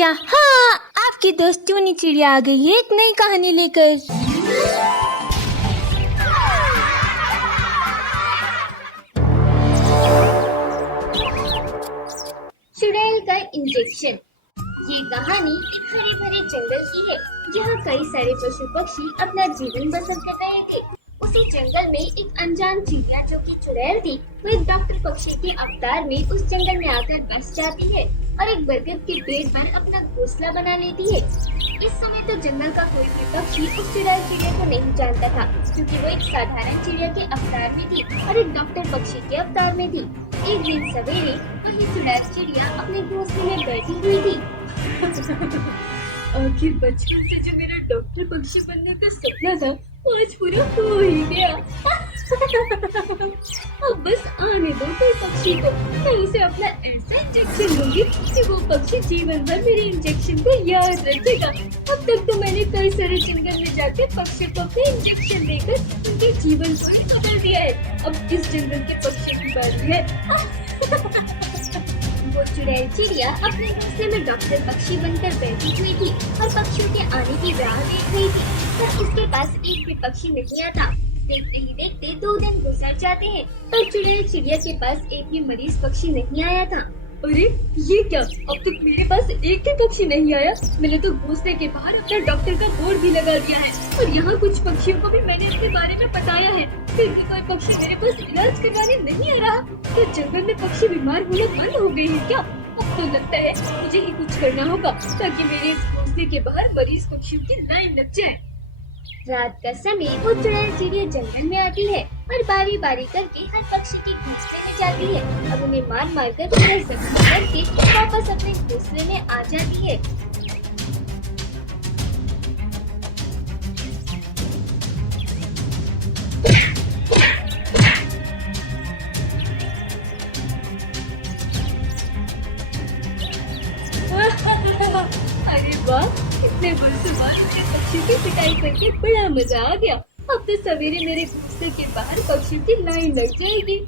चिड़िया। हाँ, आपकी दोस्त टूनी चिड़िया आ गई है एक नई कहानी लेकर। चुड़ैल का इंजेक्शन। ये कहानी एक हरे भरे जंगल की है जहाँ कई सारे पशु पक्षी अपना जीवन बसर कर रहे थे। उसी जंगल में एक अनजान चिड़िया जो कि चुड़ैल थी, वो एक डॉक्टर पक्षी के अवतार में उस जंगल में आकर बस जाती है और एक बरगद के पेड़ पर अपना घोंसला बना लेती है। इस समय तो जंगल का कोई भी पक्षी उस चुड़ैल चिड़िया को नहीं जानता था, क्योंकि वो एक साधारण चिड़िया के अवतार में थी और एक डॉक्टर पक्षी के अवतार में थी। एक दिन सवेरे वही चुड़ैल चिड़िया अपने घोंसले में बैठी हुई थी। आखिर बचपन से जो मेरा डॉक्टर पक्षी बनने का सपना था, वो आज पूरा हो ही गया। अब बस आने दो कोई पक्षी को, मैं उसे अपना ऐसा इंजेक्शन दूंगी कि वो पक्षी जीवन भर मेरे इंजेक्शन को याद रखेगा। अब तक तो मैंने कई सारे जंगल में जाकर पक्षियों को अपने इंजेक्शन देकर उनके जीवन को ही बदल दिया है। अब इस जंगल के पक्षियों की बारी है। वो चुड़ैल चिड़िया अपने घोंसले में डॉक्टर पक्षी बनकर बैठी हुई थी और पक्षियों के आने की राह देख रही थी, पर उसके पास एक भी पक्षी नहीं आता। देखते ही देखते 2 दिन गुजर जाते हैं, पर चुड़ैल चिड़िया के पास एक भी मरीज पक्षी नहीं आया था। अरे ये क्या, अब तक मेरे पास एक भी पक्षी नहीं आया। मैंने तो घोंसले के बाहर अपना डॉक्टर का बोर्ड भी लगा दिया है और यहाँ कुछ पक्षियों को भी मैंने अपने बारे में बताया है, फिर भी कोई पक्षी मेरे पास इलाज करवाने नहीं आ रहा। तो जंगल में पक्षी बीमार होना बंद हो गए हैं क्या? अब तो लगता है मुझे ही कुछ करना होगा ताकि मेरे इस घोंसले के बाहर मरीज पक्षियों की लाइन लग जाए। रात का समय वो चुड़ैल चिड़िया जंगल में आती है और बारी बारी करके हर पक्षी के घोंसले में जाती है और उन्हें मार मार कर पूरा जख्मी करके वापस अपने घोंसले में आ जाती है। अरे वाह, इतने बरसों बाद मुझे पक्षियों की पिटाई करके बड़ा मजा आ गया। अब तो सवेरे मेरे घोंसले के बाहर पक्षियों की लाइन लग जाएगी।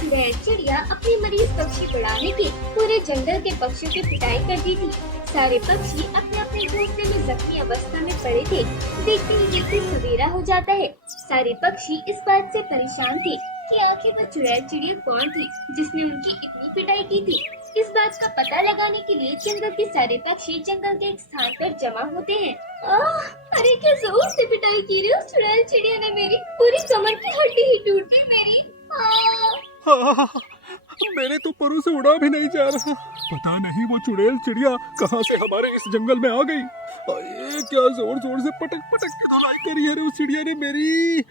चुड़ैल चिड़िया अपनी मरीज पक्षी बढ़ाने की पूरे जंगल के पक्षियों की पिटाई करती थी। सारे पक्षी अपने अपने घोंसले में जख्मी अवस्था में पड़े थे। देखते ही देखते सवेरा हो जाता है। सारे पक्षी इस बात से परेशान थे कि आखिर वह चुड़ैल चिड़िया कौन थी जिसने उनकी इतनी पिटाई की थी। इस बात का पता लगाने के लिए जंगल के सारे पक्षी जंगल के एक स्थान पर जमा होते हैं। अरे क्या जोर से पिटाई की रही हो चुड़ैल चिड़िया ने, मेरी पूरी कमर की हड्डी ही टूट गई मेरी। मेरे तो परों से उड़ा भी नहीं जा रहा। पता नहीं वो चुड़ैल चिड़िया कहाँ से हमारे इस जंगल में आ गई। ये क्या जोर जोर से पटक पटक के धुलाई करी है उस चिड़िया ने मेरी।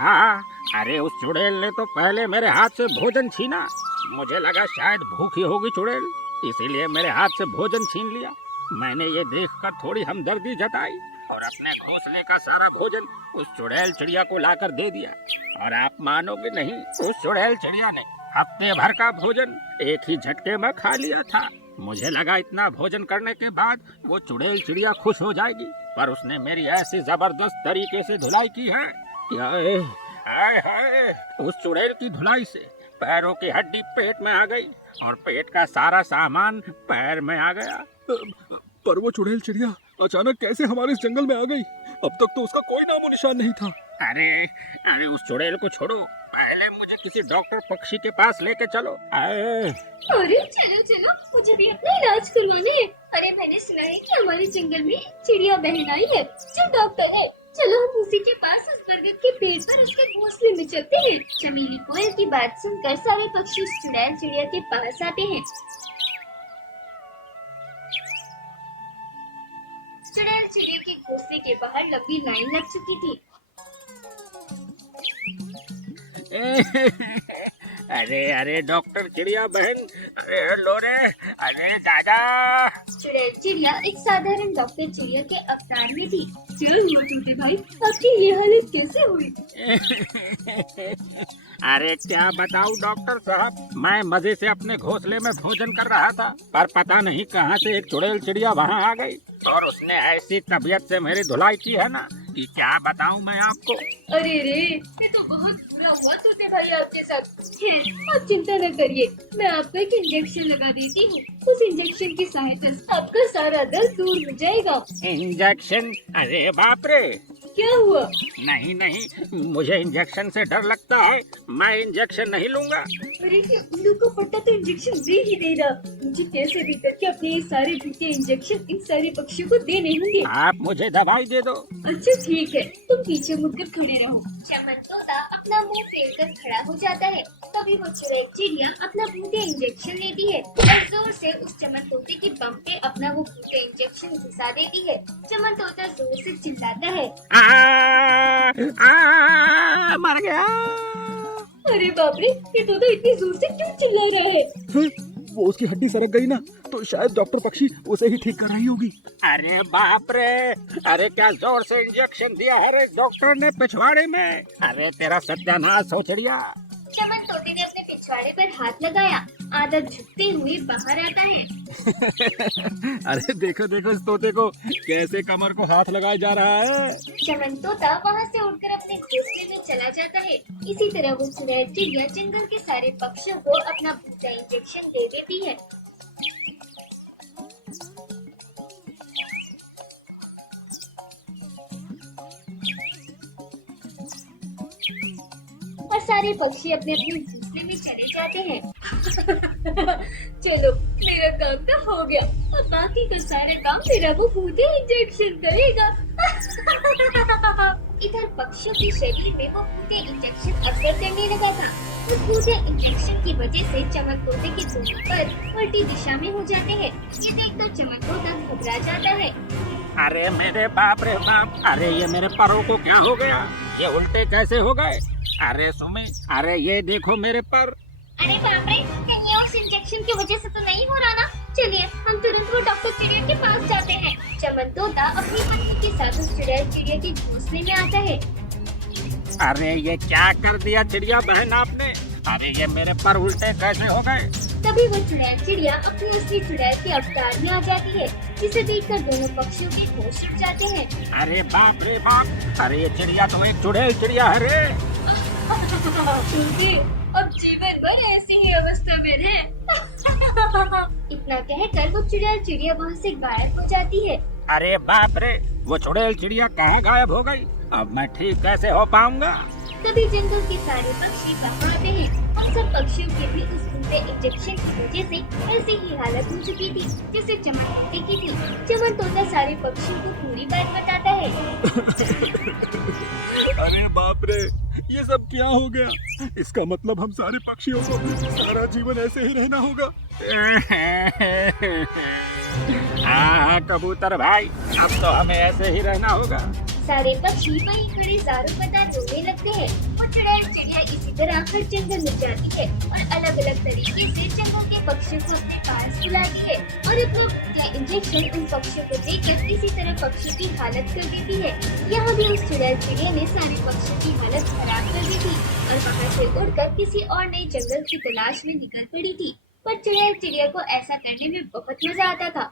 हाँ, अरे उस चुड़ैल ने तो पहले मेरे हाथ से भोजन छीना। मुझे लगा शायद भूखी होगी चुड़ैल, इसीलिए मेरे हाथ से भोजन छीन लिया। मैंने ये देखकर थोड़ी हमदर्दी जताई और अपने घोंसले का सारा भोजन उस चुड़ैल चिड़िया को लाकर दे दिया। और आप मानोगे नहीं, उस चुड़ैल चिड़िया ने हफ्ते भर का भोजन एक ही झटके में खा लिया था। मुझे लगा इतना भोजन करने के बाद वो चुड़ैल चिड़िया खुश हो जाएगी, पर उसने मेरी ऐसी जबरदस्त तरीके से धुलाई की है कि हाय हाय, उस चुड़ैल की धुलाई से पैरों की हड्डी पेट में आ गई और पेट का सारा सामान पैर में आ गया। पर वो चुड़ैल चिड़िया अचानक कैसे हमारे इस जंगल में आ गई? अब तक तो उसका कोई नामो निशान नहीं था। अरे उस चुड़ैल को छोड़ो, पहले मुझे किसी डॉक्टर पक्षी के पास लेके चलो। अरे चलो चलो, मुझे भी अपना इलाज करवाना है। अरे मैंने सुना है कि हमारे जंगल में एक चिड़िया बहन आई है जो डॉक्टर है। चलो हम उसी के पास उस बरगद के पेड़ पर उसके घोंसले में चलते हैं। चमेली कोयल की बात सुनकर सारे पक्षी उस चुड़ैल चिड़िया के पास आते हैं। चुड़ैल चिड़िया के घोंसले के बाहर लंबी लाइन लग चुकी थी। अरे डॉक्टर चिड़िया बहन, अरे हेलो रे, अरे दादा। चुड़ैल चिड़िया एक साधारण डॉक्टर चिड़िया के अवतार में थी। क्या हुआ छोटे भाई, आपकी ये हालत कैसे हुई? अरे क्या बताऊं डॉक्टर साहब, मैं मजे से अपने घोंसले में भोजन कर रहा था, पर पता नहीं कहां से एक चुड़ैल चिड़िया वहां आ गई और उसने ऐसी तबीयत से मेरी धुलाई की है ना कि क्या बताऊं मैं आपको। अरे रे, ये तो बहुत बुरा हुआ तोते भाई आपके साथ। खैर, आप चिंता न करिए, मैं आपको एक इंजेक्शन लगा देती हूँ। उस इंजेक्शन की सहायता से आपका सारा दर्द दूर हो जाएगा। इंजेक्शन? अरे बाप रे। क्या हुआ? नहीं नहीं, मुझे इंजेक्शन से डर लगता है, मैं इंजेक्शन नहीं लूंगा। अरे ये उल्लू को पट्टा तो इंजेक्शन दे ही दे रहा। मुझे कैसे भी करके अपने ये सारे जूते इंजेक्शन इन सारे पक्षियों को देने होंगे। आप मुझे दवाई दे दो। अच्छा ठीक है, तुम पीछे मुड़कर खड़े रहो। चमन तोता अपना मुंह फेर कर खड़ा हो जाता है। तभी वो चुड़ैल चिड़िया अपना भूते इंजेक्शन लेती है और जोर से उस चमन तोते की बम पे अपना वो भूते इंजेक्शन घुसा देती है। चमन तोता जोर से चिल्लाता है, मर गया। अरे बाप रे, ये तोता इतनी जोर से क्यों चिल्ला रहा है? वो उसकी हड्डी सरक गई ना, तो शायद डॉक्टर पक्षी उसे ही ठीक कर रही होगी। अरे बाप रे, अरे क्या जोर से इंजेक्शन दिया है रे डॉक्टर ने पिछवाड़े में। अरे तेरा सत्यानाश हो चिड़िया। चमन तोते ने अपने पिछवाड़े पर हाथ लगाया, आधा झुकते हुए बाहर आता है। अरे देखो देखो इस तोते को, कैसे कमर को हाथ लगाया जा रहा है। चमन तोता वहाँ से उड़कर अपने घोंसले में चला जाता है। इसी तरह वो चुड़ैल चिड़िया जंगल के सारे पक्षियों को अपना भूता इंजेक्शन दे देती है। और सारे पक्षी अपने अपने घोंसले में चले जाते हैं। चलो, मेरा काम तो हो गया, अब बाकी का सारा काम मेरा वो भूते इंजेक्शन करेगा। इधर पक्षियों के शरीर में वो भूते इंजेक्शन असर करने लगा था। उस भूते इंजेक्शन की वजह से चमन तोते के दोनों पर उल्टी दिशा में हो जाते हैं। ये देखकर चमन तोता घबरा जाता है। अरे मेरे बाप रे बाप, अरे ये मेरे पैरों को क्या हो गया, ये उल्टे कैसे हो गए। अरे सुमी, अरे ये देखो मेरे पर। अरे बाप रे, ये उस इंजेक्शन की वजह से तो नहीं हो रहा ना। चलिए हम तुरंत वो डॉक्टर चिड़िया के पास जाते हैं। चमन तोता अपनी पत्नी के साथ उस चुड़ैल चिड़िया के घोंसले में आता है। अरे ये क्या कर दिया चिड़िया बहन आपने। अरे ये मेरे पर उल्टे कैसे हो गए। तभी वो चुड़ैल चिड़िया अपनी असली चुड़ैल के अवतार में आ जाती है, जिसे देखकर दोनों पक्षियों के होश उड़ जाते हैं। अरे बाप रे बाप, अरे ये चिड़िया तो एक चुड़ैल चिड़िया है रे। क्योंकि अब जीवन भर ऐसी ही अवस्था में रहे। इतना कहकर वो चुड़ैल चिड़िया वहाँ से गायब हो जाती है। अरे बाप रे, वो चुड़ैल चिड़िया कहाँ गायब हो गई। अब मैं ठीक कैसे हो पाऊंगा। तभी जंगल के सारे पक्षी बाहर आते हैं। उन सब पक्षियों के भी उस भूते इंजेक्शन की वजह से ऐसी ही हालत हो चुकी थी जैसे चमन तोते की थी। चमन तोता सारे पक्षियों को पूरी बात बताता है। अरे बाप रे, ये सब क्या हो गया। इसका मतलब हम सारे पक्षियों को सारा जीवन ऐसे ही रहना होगा। हाँ कबूतर भाई, अब तो हमें ऐसे ही रहना होगा। सारे पक्षी वहीं खड़े ज़ारों पता रोने लगते हैं। वो चुड़ैल चिड़िया इसी तरह हर जंगल में जाती है और अलग अलग तरीके से जंगल के पक्षियों को अपने पास बुलाती है और अपना भूतिया इंजेक्शन उन पक्षियों को देकर इसी तरह पक्षियों की हालत कर देती है। यहाँ भी उस चुड़ैल चिड़िया ने सारे पक्षियों की हालत खराब कर दी थी और वहाँ से उड़कर किसी और नए जंगल की तलाश में निकल पड़ी थी। पर चुड़ैल चिड़िया को ऐसा करने में बहुत मजा आता था।